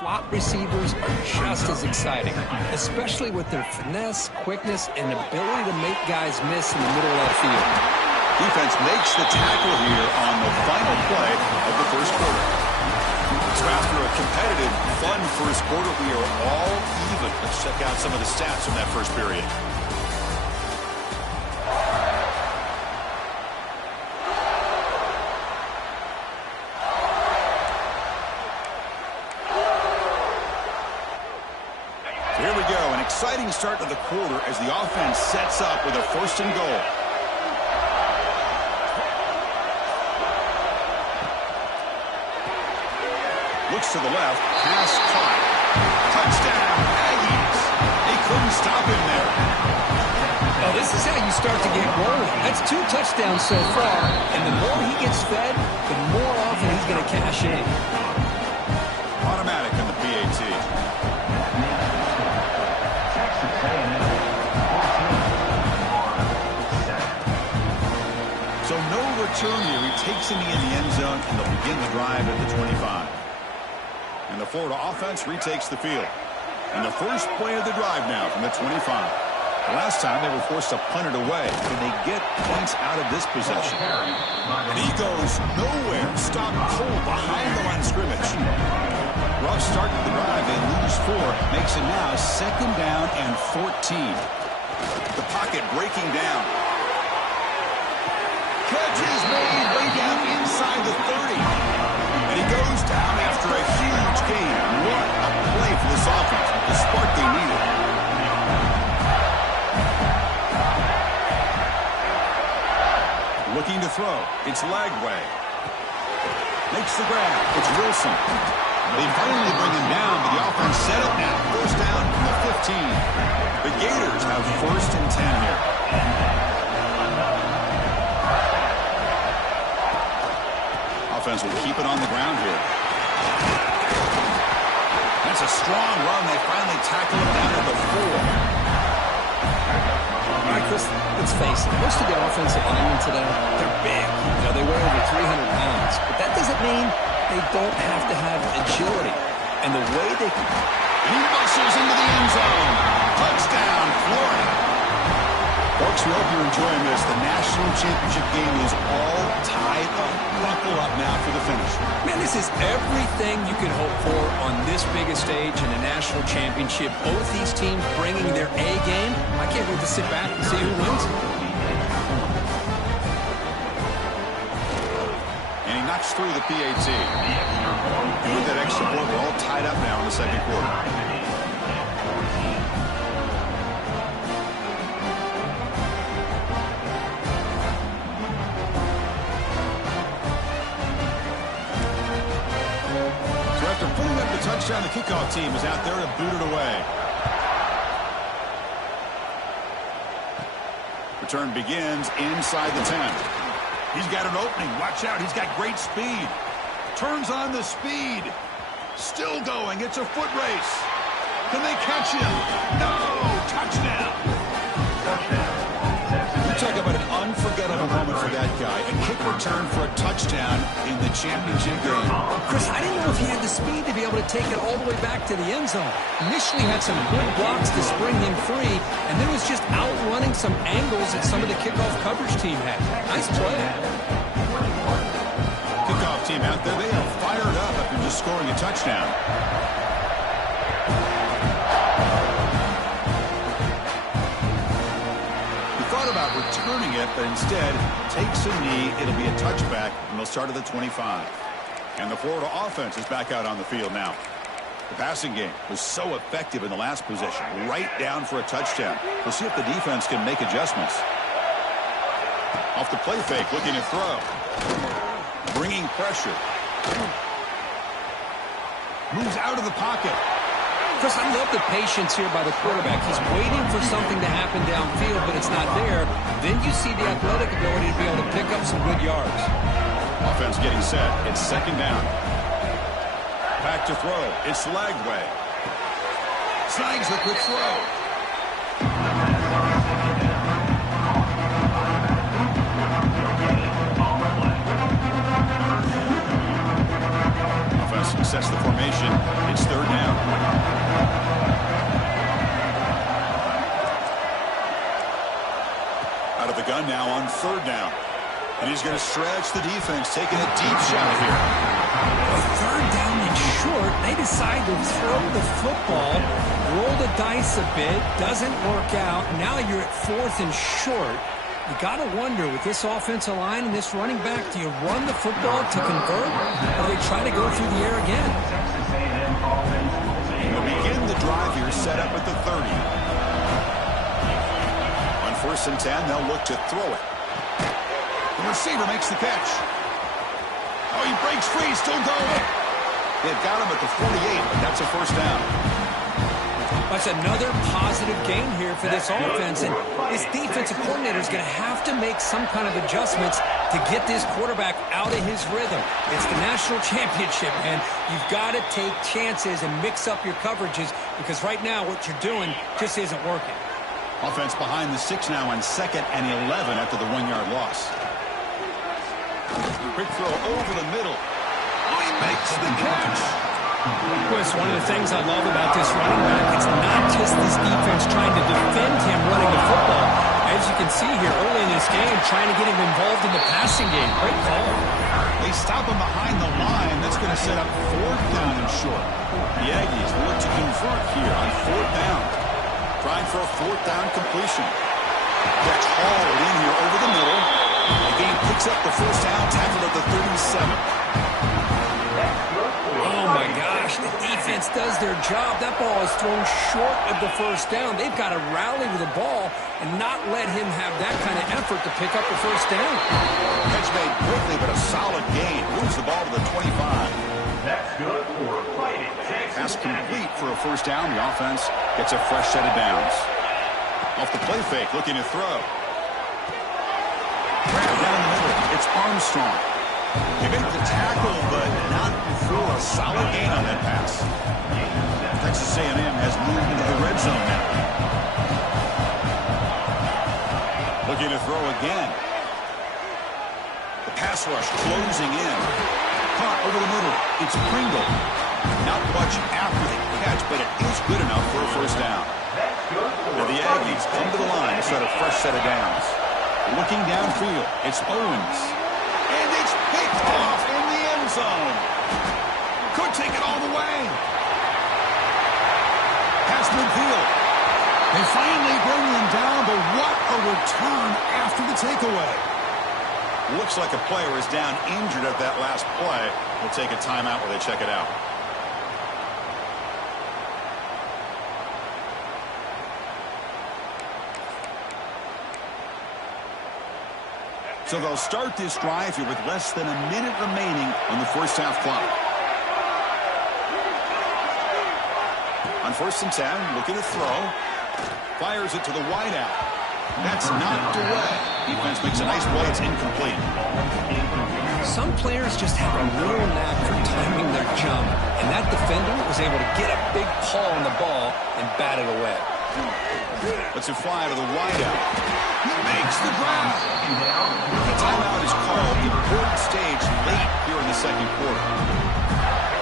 slot receivers are just as exciting, especially with their finesse, quickness, and ability to make guys miss in the middle of that field. Defense makes the tackle here on the final play of the first quarter. So after a competitive, fun first quarter, we are all even. Let's check out some of the stats from that first period. Here we go, an exciting start to the quarter as the offense sets up with a 1st and goal. Looks to the left, pass caught. Touchdown, Aggies. They couldn't stop him there. Well, this is how you start to get rolling. That's 2 touchdowns so far, and the more he gets fed, the more often he's going to cash in. Automatic in the PAT. So no return here. He takes him in the end zone, and they'll begin the drive at the 25. And the Florida offense retakes the field. And the first play of the drive now from the 25. Last time they were forced to punt it away. Can they get points out of this possession? And he goes nowhere. Stopped cold behind the line of scrimmage. Rough start to the drive. They lose 4. Makes it now 2nd down and 14. The pocket breaking down. Catch is made way down inside the 30. And he goes down after a huge gain. What a play for this offense. The spark they needed. Looking to throw. It's Lagway. Makes the grab. It's Wilson. They finally bring him down, but the offense set up now. 1st down from the 15. The Gators have 1st and 10 here. Offense will keep it on the ground here. That's a strong run. They finally tackle him down at the 4. All right, Chris, let's face it. Most of the offensive linemen today, they're big. You know, they weigh over 300 pounds. But that doesn't mean they don't have to have agility. And the way they can... He muscles into the end zone. Touchdown, Florida. Folks, we hope you're enjoying this. The national championship game is all tied up. Buckle up now for the finish. Man, this is everything you can hope for on this biggest stage in a national championship. Both these teams bringing their A game. I can't wait to sit back and see who wins. And he knocks through the PAT. And with that extra point, we're all tied up now in the 2nd quarter. Touchdown, the kickoff team is out there to boot it away. Return begins inside the 10. He's got an opening. Watch out. He's got great speed. Turns on the speed. Still going. It's a foot race. Can they catch him? No! Touchdown. You talk about an unforgettable moment for that guy. A kick return for a touchdown in the championship game. Chris, I didn't know if he had the speed to be able to take it all the way back to the end zone. Initially had some good blocks to spring him free, and then was just outrunning some angles that some of the kickoff coverage team had. Nice play. Kickoff team out there, they are fired up after just scoring a touchdown. About returning it, but instead takes a knee. It'll be a touchback, and they'll start at the 25. And the Florida offense is back out on the field now. The passing game was so effective in the last possession, right down for a touchdown. We'll see if the defense can make adjustments. Off the play fake, looking to throw. Bringing pressure. Moves out of the pocket. Chris, I love the patience here by the quarterback. He's waiting for something to happen downfield, but it's not there. Then you see the athletic ability to be able to pick up some good yards. Offense getting set. It's 2nd down. Back to throw. It's Lagway. Snags a quick throw. Offense resets the formation. It's third down. Out of the gun now on third down. And he's going to stretch the defense, taking a deep shot here. Well, third down and short, they decide to throw the football, roll the dice a bit, doesn't work out. Now you're at fourth and short. You got to wonder, with this offensive line and this running back, do you run the football to convert, or do they try to go through the air again? They'll begin the drive here, set up at the 30. On 1st and 10, they'll look to throw it. The receiver makes the catch. Oh, he breaks free, still going. They've got him at the 48, but that's a first down. That's another positive game here for this offense, and this defensive coordinator is going to have to make some kind of adjustments to get this quarterback out of his rhythm. It's the national championship, man. You've got to take chances and mix up your coverages, because right now what you're doing just isn't working. Offense behind the 6 now on 2nd and 11 after the 1-yard loss. Quick throw over the middle. Oh, he makes the catch. Chris, one of the things I love about this running back, it's not just this defense trying to defend him running the football. As you can see here early in this game, trying to get him involved in the passing game. Great call. They stop him behind the line. That's going to set up 4th down and short. The Aggies look to convert here on 4th down. Trying for a 4th down completion. That's hauled in here over the middle. The game picks up the first down, tackled at the 37. Oh, my gosh. The defense does their job. That ball is thrown short of the first down. They've got to rally with the ball and not let him have that kind of effort to pick up the first down. Catch made quickly, but a solid gain. Moves the ball to the 25. That's good for fighting. Pass complete for a first down. The offense gets a fresh set of downs. Off the play fake, looking to throw. Down the middle, it's Armstrong. He made the tackle, but not before a solid gain on that pass. Texas A&M has moved into the red zone now. Looking to throw again. The pass rush closing in. Caught over the middle. It's Pringle. Not much after the catch, but it is good enough for a first down. Now the Aggies come to the line to set a fresh set of downs. Looking downfield, it's Owens. And it's picked off in the end zone. Could take it all the way. Past midfield. They finally bring him down, but what a return after the takeaway. Looks like a player is down injured at that last play. We'll take a timeout while they check it out. So they'll start this drive here with less than a minute remaining on the first half clock. On 1st and 10, looking to throw. Fires it to the wideout. That's knocked away. Defense makes a nice play. It's incomplete. Some players just have a real knack for timing their jump, and that defender was able to get a big paw on the ball and bat it away. Let's it fly to the wideout. He makes the grab. The timeout is called. Important stage late here in the second quarter.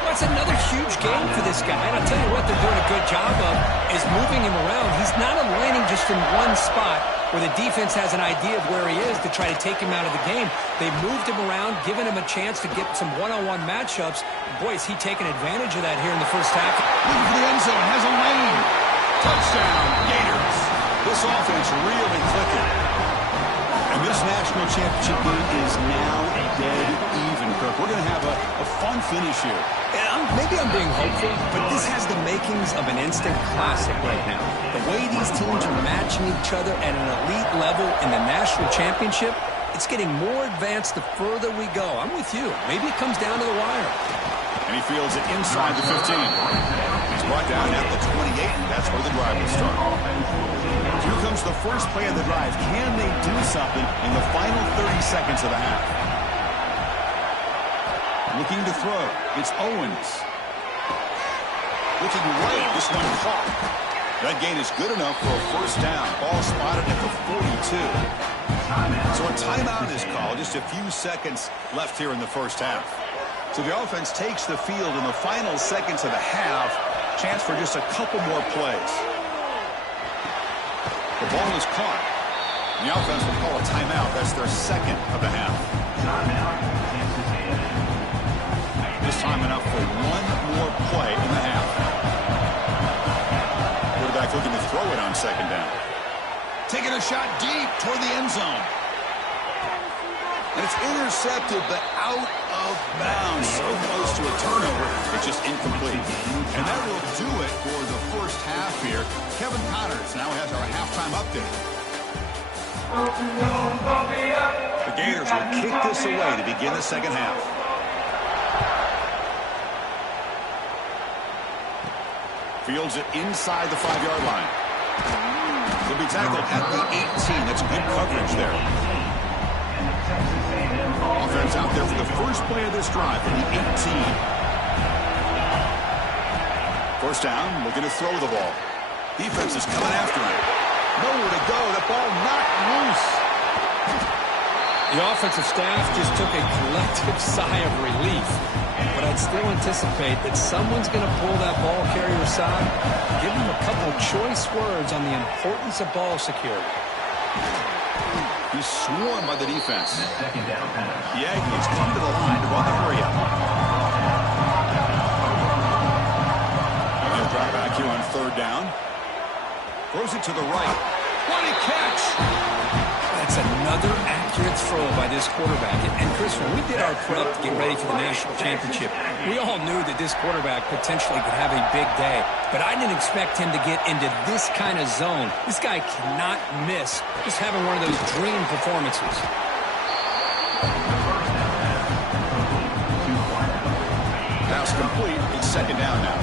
That's another huge game for this guy, and I'll tell you what they're doing a good job of is moving him around. He's not aligning just in one spot where the defense has an idea of where he is to try to take him out of the game. They've moved him around, given him a chance to get some one-on-one matchups. Boy, is he taking advantage of that here in the first half. Looking for the end zone, has a lane. Touchdown, Gators. This offense really clicking. And this national championship game is now dead even, Kirk. We're going to have a fun finish here. Maybe I'm being hopeful, but this has the makings of an instant classic right now. The way these teams are matching each other at an elite level in the national championship, it's getting more advanced the further we go. I'm with you. Maybe it comes down to the wire. And he fields it inside the 15. He's brought down at the 28, and that's where the drive will start. Here comes the first play of the drive. Can they do something in the final 30 seconds of the half? Looking to throw. It's Owens. Looking right. This one caught. That gain is good enough for a first down. Ball spotted at the 42. So a timeout is called. Just a few seconds left here in the first half. So the offense takes the field in the final seconds of the half. Chance for just a couple more plays. The ball is caught. The offense will call a timeout. That's their second of the half. This time enough for one more play in the half. Quarterback looking to throw it on second down. Taking a shot deep toward the end zone. And it's intercepted, but out of bounds. So close to a turnover, it's just incomplete. And that will do it for the first half here. Kevin Connors now has our halftime update. The Gators will kick this away to begin the second half. Fields it inside the 5-yard line. He'll be tackled at the 18. That's good coverage there. Offense out there for the first play of this drive from the 18. First down, looking to throw the ball. Defense is coming after him. Nowhere to go. The ball knocked loose. The offensive staff just took a collective sigh of relief. But I'd still anticipate that someone's going to pull that ball carrier aside, give him a couple choice words on the importance of ball security. He's swarmed by the defense. The Aggies come to the line to run the hurry up. He'll drop back here on third down. Throws it to the right. What a catch! That's another accurate throw by this quarterback. And Chris, when we did our prep to get ready for the national championship, we all knew that this quarterback potentially could have a big day. But I didn't expect him to get into this kind of zone. This guy cannot miss. Just having one of those dream performances. Pass complete. It's second down now.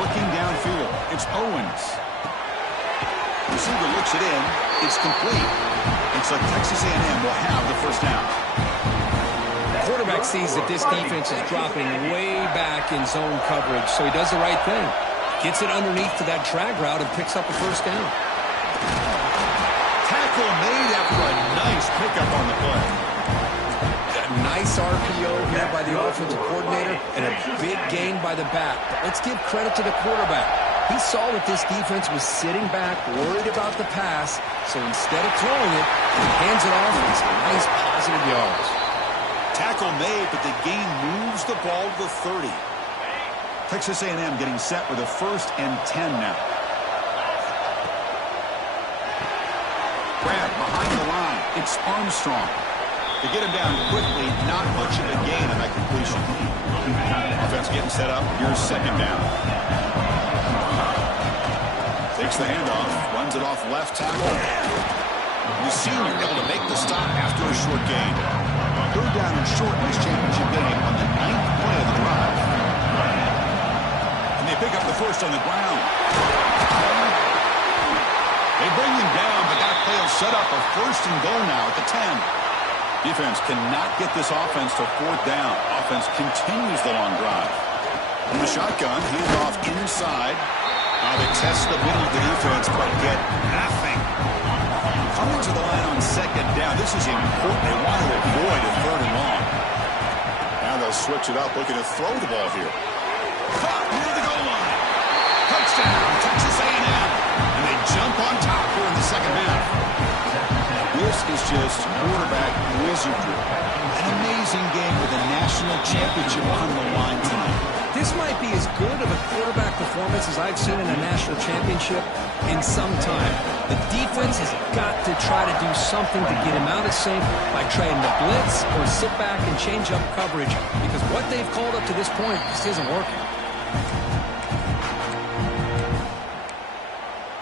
Looking downfield. It's Owens. Receiver looks it in. It's complete. It's like Texas A&M will have the first down. The quarterback sees that this defense is dropping way back in zone coverage, so he does the right thing. Gets it underneath to that drag route and picks up a first down. Tackle made after a nice pickup on the play. A nice RPO here by the offensive coordinator and a big gain by the back. But let's give credit to the quarterback. He saw that this defense was sitting back, worried about the pass, so instead of throwing it, he hands it off with some nice positive yards. Tackle made, but the gain moves the ball to the 30. Texas A&M getting set with a 1st and 10 now. Grab behind the line. It's Armstrong. To get him down quickly, not much of a gain on that completion. Offense getting set up. Here's second down. Takes the handoff, runs it off left tackle. The senior able to make the stop after a short gain. Third down and short in this championship game on the 9th play of the drive. And they pick up the first on the ground. They bring him down, but that play will set up a 1st and goal now at the 10. Defense cannot get this offense to 4th down. Offense continues the long drive. From the shotgun, hand off inside. Now they test the middle of the defense, but get nothing. Coming to the line on second down. This is important. They want to avoid a 3rd and long. Now they'll switch it up, looking to throw the ball here. Caught near the goal line. Touchdown, Texas A&M. And they jump on top here in the second half. This is just quarterback wizardry. An amazing game with a national championship on the line tonight. This might be as good of a quarterback performance as I've seen in a national championship in some time. The defense has got to try to do something to get him out of sync by trying to blitz or sit back and change up coverage, because what they've called up to this point just isn't working.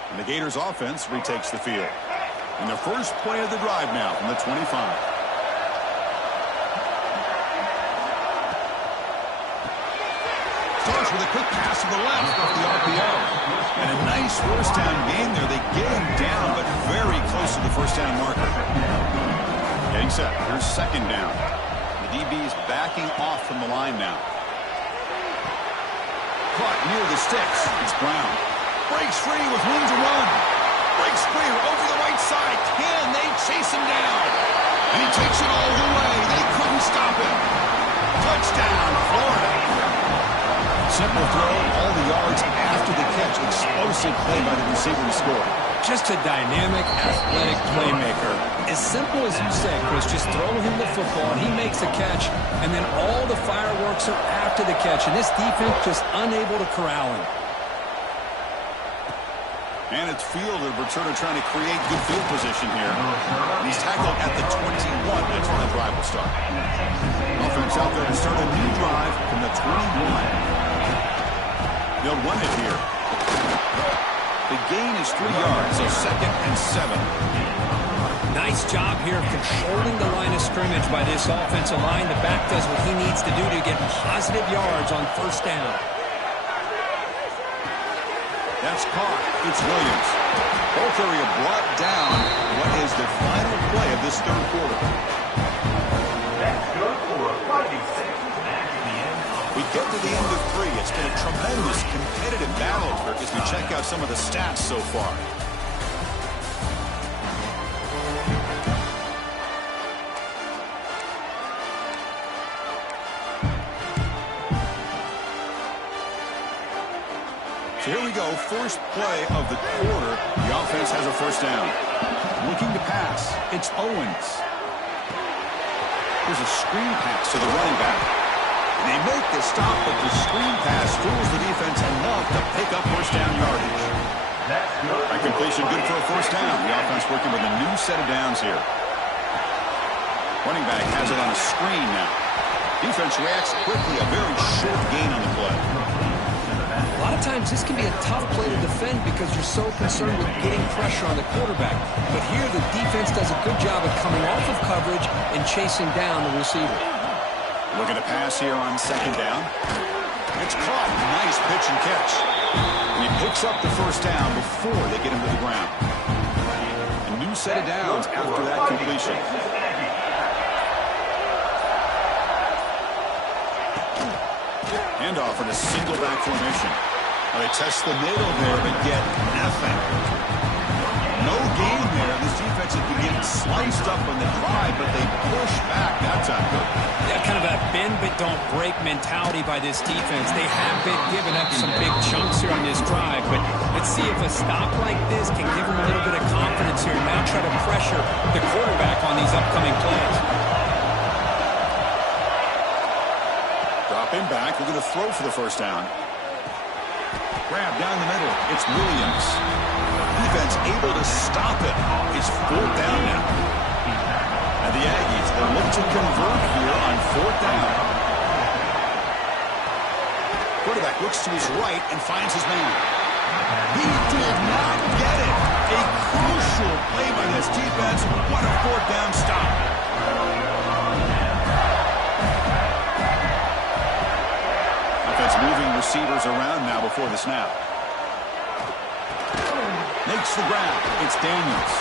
And the Gators offense retakes the field. And the first play of the drive now from the 25. Starts with a quick pass to the left off the RPO. And a nice first down gain there. They get him down, but very close to the first down marker. Getting set. Here's second down. The DB's backing off from the line now. Caught near the sticks. It's Brown. Breaks free with room to run. Breaks free over the right side. Can they chase him down? And he takes it all the way. They couldn't couldn't stop him. Touchdown, Florida. Simple throw, all the yards after the catch. Explosive play by the receiver to score. Just a dynamic, athletic playmaker. As simple as you say, Chris, just throw him the football, and he makes a catch, and then all the fireworks are after the catch, and this defense just unable to corral him. And it's fielder returner trying to create good field position here. He's tackled at the 21. That's where the drive will start. Offense out there to start a new drive from the 21. They'll run it here. The gain is 3 yards, so 2nd and 7. Nice job here controlling the line of scrimmage by this offensive line. The back does what he needs to do to get positive yards on 1st down. That's caught. It's Williams. Ball carrier brought down. What is the final play of this 3rd quarter? That's good for a fighting 6. We get to the end of 3. It's been a tremendous competitive battle, Kirk, as we check out some of the stats so far. So here we go, first play of the quarter. The offense has a 1st down. Looking to pass. It's Owens. Here's a screen pass to the running back. They make the stop, but the screen pass fools the defense enough to pick up 1st down yardage. That completion good for a 1st down. The offense working with a new set of downs here. Running back has it on a screen now. Defense reacts quickly. A very short gain on the play. A lot of times this can be a tough play to defend because you're so concerned with getting pressure on the quarterback. But here the defense does a good job of coming off of coverage and chasing down the receiver. Looking to pass here on 2nd down. It's caught. Nice pitch and catch. And he picks up the 1st down before they get him to the ground. A new set of downs after that completion. Handoff in a single back formation. Well, they test the middle there, but get nothing. No gain there. This defense has been getting sliced up on the drive, but they push back that time. Yeah, kind of a bend but don't break mentality by this defense. They have been giving up some big chunks here on this drive, but let's see if a stop like this can give them a little bit of confidence here and now try to pressure the quarterback on these upcoming plays. Dropping back, we're going to throw for the 1st down. Grab down the middle. It's Williams. Defense able to stop it. It's 4th down now. And the Aggies, they look to convert here on 4th down. Quarterback looks to his right and finds his man. He did not get it. A crucial play by this defense. What a 4th down stop. Offense moving receivers around now before the snap. Makes the grab. It's Daniels.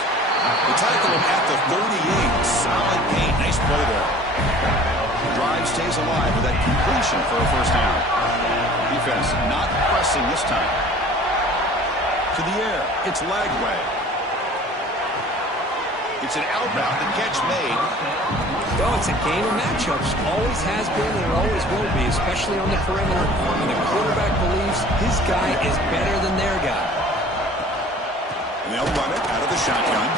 The tackle him at the 38. Solid gain. Nice play there. The drive stays alive with that completion for a 1st down. Defense not pressing this time. To the air. It's Lagway. It's an out route. The catch made. Well, it's a game of matchups. Always has been and always will be, especially on the perimeter. And the quarterback believes his guy is better than their guy. And they'll run it out of the shotgun.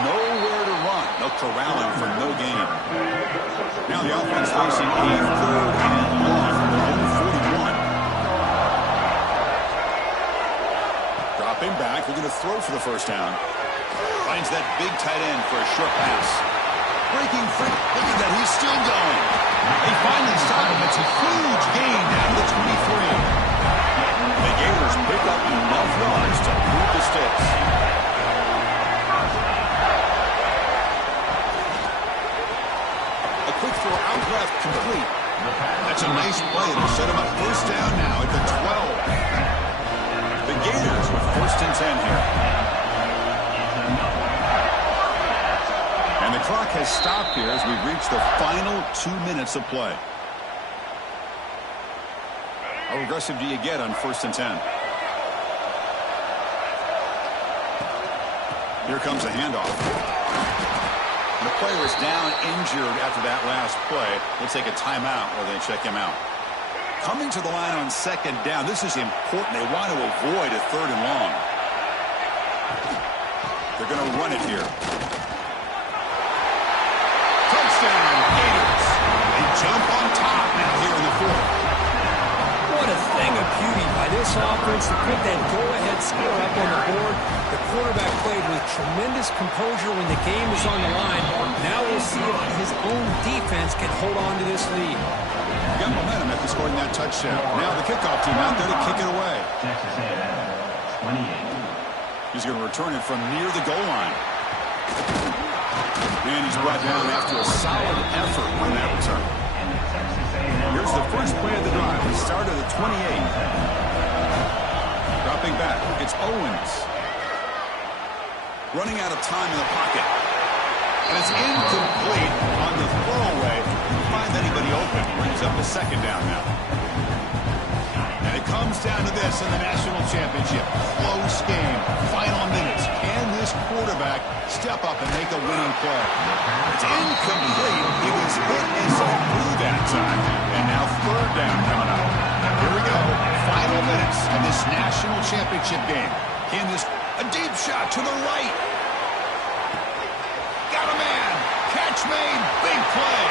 Nowhere to run. They'll corral him for no gain. Now the offense facing a 3rd and long from their own 41. Dropping back. We're going to throw for the 1st down. Finds that big tight end for a short pass. Breaking free. Look at that. He's still going. They finally stop him. It's a huge gain down to the 23. The Gators pick up enough yards to move the sticks. A quick throw out left, complete. That's a nice play. It'll set him up 1st down now at the 12. The Gators with 1st and 10 here. And the clock has stopped here as we reach the final 2 minutes of play. How aggressive do you get on 1st and 10? Here comes a handoff. The player is down injured after that last play. We'll take a timeout while they check him out. Coming to the line on second down. This is important. They want to avoid a third and long. They're going to run it here. Touchdown, Gators. They jump on top now here in the fourth. What a thing of beauty by this offense to put that go-ahead score up on the board. The quarterback played with tremendous composure when the game was on the line. Now we'll see if his own defense can hold on to this lead. Got momentum after scoring that touchdown. Now the kickoff team out there to kick it away. He's going to return it from near the goal line. And he's brought down after a solid effort on that return. Here's the first play of the drive. It started at 28. Dropping back. It's Owens. Running out of time in the pocket. And it's incomplete on the throwaway. Didn't find anybody open. Brings up the second down now. And it comes down to this in the national championship. Close game. Final minutes. Can this quarterback step up and make a winning play? It's incomplete. He was hit and so through that time. And now third down coming up. Here we go. Final minutes of this national championship game. Can this a deep shot to the right. Got a man. Catch made. Big play.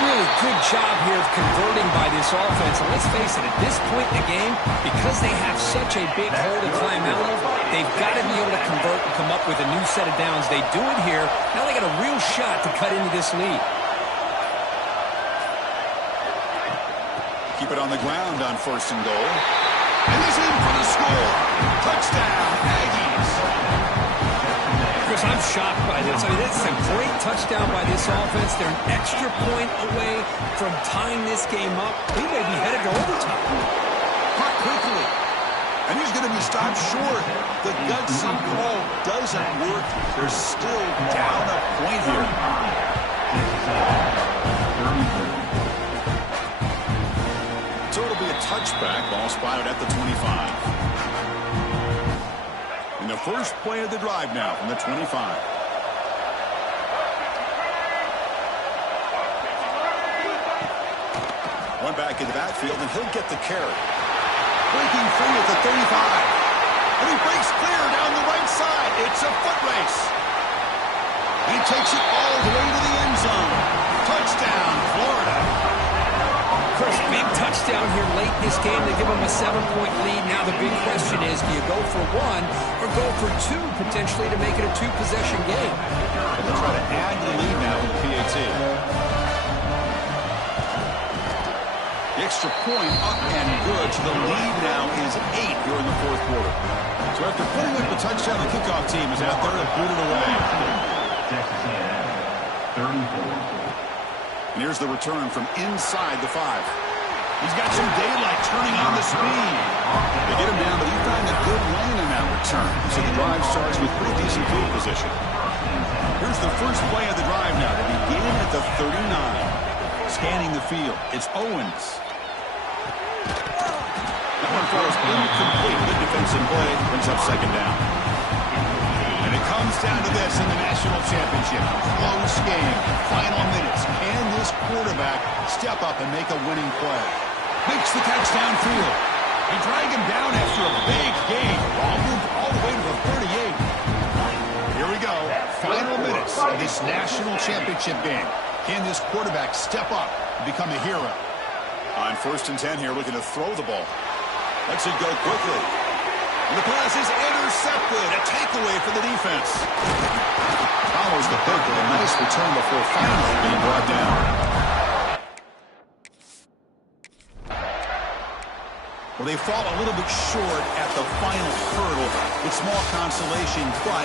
Really good job here of converting by this offense. And let's face it, at this point in the game, because they have such a big hole to climb out of, they've got to be able to convert and come up with a new set of downs. They do it here. Now they got a real shot to cut into this lead. Keep it on the ground on first and goal. And he's in for the score. Touchdown, Aggies. Chris, I'm shocked by this. I mean, it's a great touchdown by this offense. They're an extra point away from tying this game up. He may be headed to overtime. Caught quickly. And he's going to be stopped short. The gutsy call doesn't work. They're still down a point here. So it'll be a touchback. Ball spotted at the 25. And the first play of the drive now from the 25. One back in the backfield, and he'll get the carry. Breaking free at the 35. And he breaks clear down the right side. It's a foot race. And he takes it all the way to the end zone. Touchdown, Florida. Chris, big touchdown here late in this game to give them a 7-point lead. Now the big question is, do you go for one or go for two potentially to make it a two-possession game? And they'll try to add to the lead now with the PAT. The extra point up and good. So the lead now is 8 here in the fourth quarter. So after putting up the touchdown, the kickoff team is out there to boot it away. Texas A&M, 34. And here's the return from inside the 5. He's got some daylight turning on the speed. They get him down, but he found a good lane in that return. So the drive starts with pretty decent field position. Here's the first play of the drive now to begin at the 39. Scanning the field. It's Owens. That one falls incomplete. Good defensive play. Brings up second down. And it comes down to this in the national championship. Close game. Final minutes. Can this quarterback step up and make a winning play? Makes the catch downfield. They drag him down after a big gain. Ball moved all the way to the 38. Here we go. Final minutes of this national championship game. Can this quarterback step up and become a hero? On first and 10 here, looking to throw the ball. Lets it go quickly. And the pass is intercepted. A takeaway for the defense. Follows the pick with a nice return before finally being brought down. Well, they fall a little bit short at the final hurdle with small consolation, but